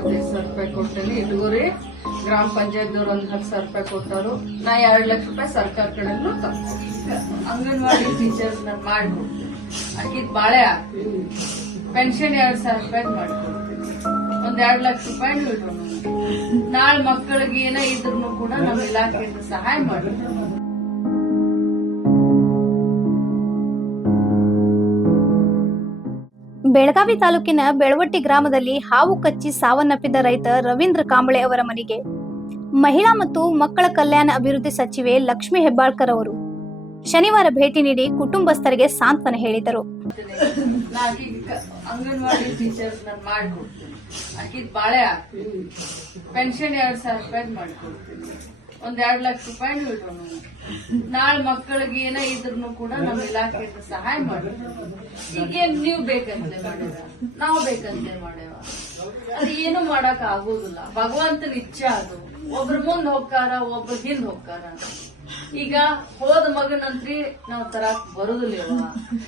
ಇಪ್ಪತ್ತೈದು ಸಾವಿರ ರೂಪಾಯಿ ಕೊಟ್ಟಿನಿ ಇದುವರೆ ಗ್ರಾಮ ಪಂಚಾಯತ್ನವ್ರು ಒಂದು ಹತ್ತು ಸಾವಿರ ರೂಪಾಯಿ ಕೊಟ್ಟರು. ನಾ ಎರಡು ಲಕ್ಷ ರೂಪಾಯಿ ಸರ್ಕಾರ ಕಡೆನೂ ತಗೊಂಡು ಅಂಗನವಾಡಿ ಟೀಚರ್ಸ್ನ ಮಾಡಿಕೊಡ್ತೀನಿ ಅಕ್ಕಿದ್ ಬಾಳೆ ಪೆನ್ಷನ್ ಎರಡು ಸಾವಿರ ರೂಪಾಯಿ ಮಾಡ್ಕೊಡ್ತೀನಿ. ಒಂದ್ ಎರಡು ಲಕ್ಷ ರೂಪಾಯಿ ನಾಳೆ ಮಕ್ಕಳಿಗೆ ಏನೋ ಇದ್ರು ಕೂಡ ನಮ್ಮ ಇಲಾಖೆಯಿಂದ ಸಹಾಯ ಮಾಡಿ ಬೆಳಗಾವಿ ತಾಲೂಕಿನ ಬೆಳವಟ್ಟಿ ಗ್ರಾಮದಲ್ಲಿ ಹಾವು ಕಚ್ಚಿ ಸಾವನ್ನಪ್ಪಿದ ರೈತ ರವೀಂದ್ರ ಕಾಂಬಳೆ ಅವರ ಮನೆಗೆ. ಮಹಿಳಾ ಮತ್ತು ಮಕ್ಕಳ ಕಲ್ಯಾಣ ಅಭಿವೃದ್ಧಿ ಸಚಿವೆ ಲಕ್ಷ್ಮಿ ಹೆಬ್ಬಾಳ್ಕರ್ ಅವರು. ಶನಿವಾರ ಭೇಟಿ ನೀಡಿ ಕುಟುಂಬಸ್ಥರಿಗೆ ಸಾಂತ್ವನ ಹೇಳಿದರು. ಪೆನ್ಷನ್ ಸಾವಿರ ರೂಪಾಯಿ ಒಂದ್ ಲಕ್ಷ ರೂಪಾಯಿ ಇಡೋಣ ನಾಳೆ ಮಕ್ಕಳಿಗೆ ಏನೋ ಇದ್ರು ಕೂಡ ನಮ್ಮ ಇಲಾಖೆಯಿಂದ ಸಹಾಯ ಮಾಡಿ ಈಗೇನ್ ನೀವ್ ಬೇಕಂತೆ ಮಾಡ್ಯಾರ? ನಾವು ಬೇಕಂತೆ ಮಾಡ್ಯಾವ? ಅದು ಏನು ಮಾಡಕ್ ಆಗೋದಿಲ್ಲ. ಭಗವಂತನ ಇಚ್ಛೆ ಅದು. ಒಬ್ರ ಮುಂದ್ ಹೋಗ್ತಾರ, ಒಬ್ರ ಹಿಂದ್ ಹೋಗ್ತಾರ ಈಗ ಹೋದ ಮಗನಂತ್ರಿ ನಾವ್ ತರಾಕ್ ಬರುದಿಲ್ಲ.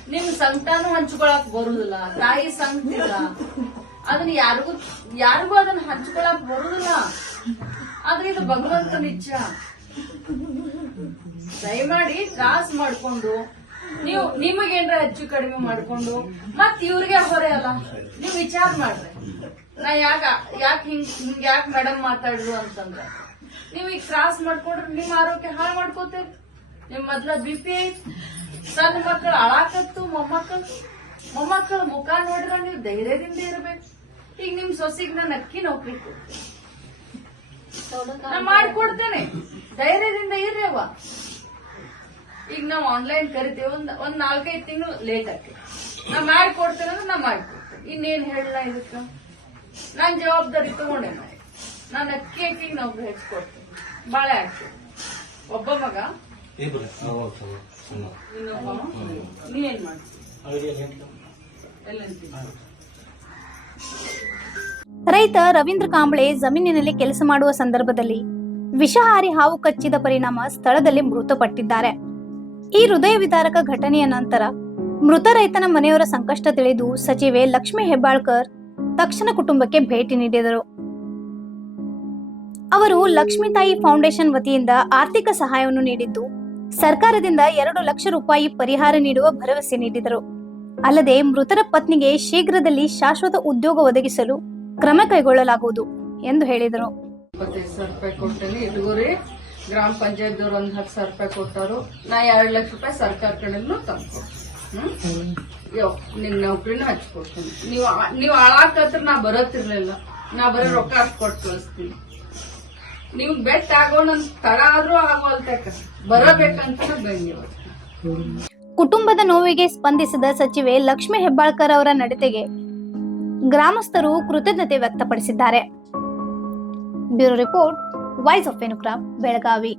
ನಿಮ್ ಸಂಕಟಾನು ಹಂಚ್ಕೊಳಕ್ ಬರುದಿಲ್ಲ. ತಾಯಿ ಸಂಕಟ. ಅದನ್ನ ಯಾರಿಗೂ ಯಾರಿಗೂ ಅದನ್ನ ಹಂಚ್ಕೊಳಕ್ ಬರುದಿಲ್ಲ. ಆದ್ರೆ ಇದು ಭಗವಂತನ ನಿಜ. ದಯಮಾಡಿ ತ್ರಾಸ್ ಮಾಡ್ಕೊಂಡು, ನೀವು ನಿಮಗೇನ್ರ ಹೆಚ್ಚು ಕಡಿಮೆ ಮಾಡ್ಕೊಂಡು ಮತ್ ಇವ್ರಿಗೆ ಹೊರೆ ಅಲ್ಲ, ನೀವು ವಿಚಾರ ಮಾಡ್ರಿ. ನಾ ಯಾಕ, ಯಾಕೆ ಹಿಂಗ್ ಹಿಂಗ್ ಯಾಕೆ ಮೇಡಮ್ ಮಾತಾಡ್ರು ಅಂತಂದ್ರೆ. ನೀವ್ ಈಗ ತ್ರಾಸ್ ಮಾಡ್ಕೊಂಡ್ರೆ ನಿಮ್ ಆರೋಗ್ಯ ಹಾಳು ಮಾಡ್ಕೋತೀರಿ ನಿಮ್ ಮೊದ್ಲ ಬಿ ಪಿ ಸಣ್ಣ ಮಕ್ಕಳು ಅಳಾಕತ್ತು, ಮೊಮ್ಮಕ್ಕಳು. ಮೊಮ್ಮಕ್ಕಳ ಮುಖ ನೋಡಿದ್ರೆ ನೀವು ಧೈರ್ಯದಿಂದ ಇರ್ಬೇಕು. ಈಗ ನಿಮ್ ಸೊಸಿಗ್ ನಾನು ಅಕ್ಕಿ ನೌಕರಿ ನಾ ಮಾಡ್ಕೊಡ್ತೇನೆ. ಧೈರ್ಯದಿಂದ ಇರ್ರಿ ಅವ್ವ. ಈಗ ನಾವು ಆನ್ಲೈನ್ ಕರಿತೀವಿ. ಒಂದ್ ಒಂದ್ ನಾಲ್ಕೈದು ತಿಂಗಳು ಲೇಟ್ ಆಕಿ. ನಾ ಮಾಡ್ಕೊಡ್ತೇನೆ ಅಂದ್ರೆ ನಾ ಮಾಡ್ಕೊಡ್ತೇನೆ. ಇನ್ನೇನ್ ಹೇಳಲ್ಲ ಇದಕ್ಕ? ನಾನ್ ಜವಾಬ್ದಾರಿ ತಗೊಂಡೆ ಮಾಡಿ ನಾನು ಅಕ್ಕಿ ಅಕ್ಕಿಗೆ ನಾವು ಹೆಚ್ಚಿಕೊಡ್ತೇನೆ ಬಾಳೆ ಹಾಕ್ತೀನಿ. ಒಬ್ಬ ಮಗ. ಇನ್ನೊಬ್ಬ ನೀ ಏನ್ ಮಾಡ್ತೀನಿ ರೈತ ರವೀಂದ್ರ ಕಾಂಬಳೆ ಜಮೀನಿನಲ್ಲಿ ಕೆಲಸ ಮಾಡುವ ಸಂದರ್ಭದಲ್ಲಿ ವಿಷಹಾರಿ ಹಾವು ಕಚ್ಚಿದ ಪರಿಣಾಮ ಸ್ಥಳದಲ್ಲಿ ಮೃತಪಟ್ಟಿದ್ದಾರೆ. ಈ ಹೃದಯ ವಿದಾರಕ ಘಟನೆಯ ನಂತರ ಮೃತ ರೈತನ ಮನೆಯವರ ಸಂಕಷ್ಟ ತಿಳಿದು ಸಚಿವೆ ಲಕ್ಷ್ಮಿ ಹೆಬ್ಬಾಳ್ಕರ್ ತಕ್ಷಣ ಕುಟುಂಬಕ್ಕೆ ಭೇಟಿ ನೀಡಿದರು. ಅವರು ಲಕ್ಷ್ಮೀ ತಾಯಿ ಫೌಂಡೇಶನ್ ವತಿಯಿಂದ ಆರ್ಥಿಕ ಸಹಾಯವನ್ನು ನೀಡಿದ್ದು, ಸರ್ಕಾರದಿಂದ ಎರಡು ಲಕ್ಷ ರೂಪಾಯಿ ಪರಿಹಾರ ನೀಡುವ ಭರವಸೆ ನೀಡಿದರು. ಅಲ್ಲದೆ ಮೃತರ ಪತ್ನಿಗೆ ಶೀಘ್ರದಲ್ಲಿ ಶಾಶ್ವತ ಉದ್ಯೋಗ ಒದಗಿಸಲು ಕ್ರಮ ಕೈಗೊಳ್ಳಲಾಗುವುದು ಎಂದು ಹೇಳಿದರು. ಇಪ್ಪತ್ತೈದು ಸಾವಿರ ರೂಪಾಯಿ ಕೊಟ್ಟೇನೆ ಇಟ್ಕೋರಿ ಗ್ರಾಮ ಪಂಚಾಯತ್ದವ್ರು ಒಂದ್ ಹತ್ತು ಸಾವಿರ ರೂಪಾಯಿ ಕೊಟ್ಟರು. ನಾ ಎರಡು ಲಕ್ಷ ರೂಪಾಯಿ ಸರ್ಕಾರ ಕಡೆನೂ ಹ್ಮ್? ಯೋ ನಿನ್ನ ನೌಕರಿನ ಹಚ್ಕೊಡ್ತೀನಿ. ನೀವು ನೀವು ಹಾಳಾಕತ್ರ ನಾ ಬರತ್ತಿರ್ಲಿಲ್ಲ. ನಾ ಬರೀ ರೊಕ್ಕ ಅಷ್ಟು ಕೊಟ್ಟು ಕಳಿಸ್ತೀನಿ. ನೀವು ಆಗೋ ಆಗೋಣ ತಡ ಆದ್ರೂ ಆಗೋಲ್ತಕ್ಕ ಬರಬೇಕಂತ ಇವತ್ತು ಕುಟುಂಬದ ನೋವಿಗೆ ಸ್ಪಂದಿಸಿದ ಸಚಿವೆ ಲಕ್ಷ್ಮಿ ಹೆಬ್ಬಾಳ್ಕರ್ ಅವರ ನಡತೆಗೆ ಗ್ರಾಮಸ್ಥರು ಕೃತಜ್ಞತೆ ವ್ಯಕ್ತಪಡಿಸಿದ್ದಾರೆ. Bureau report voice of Belagavi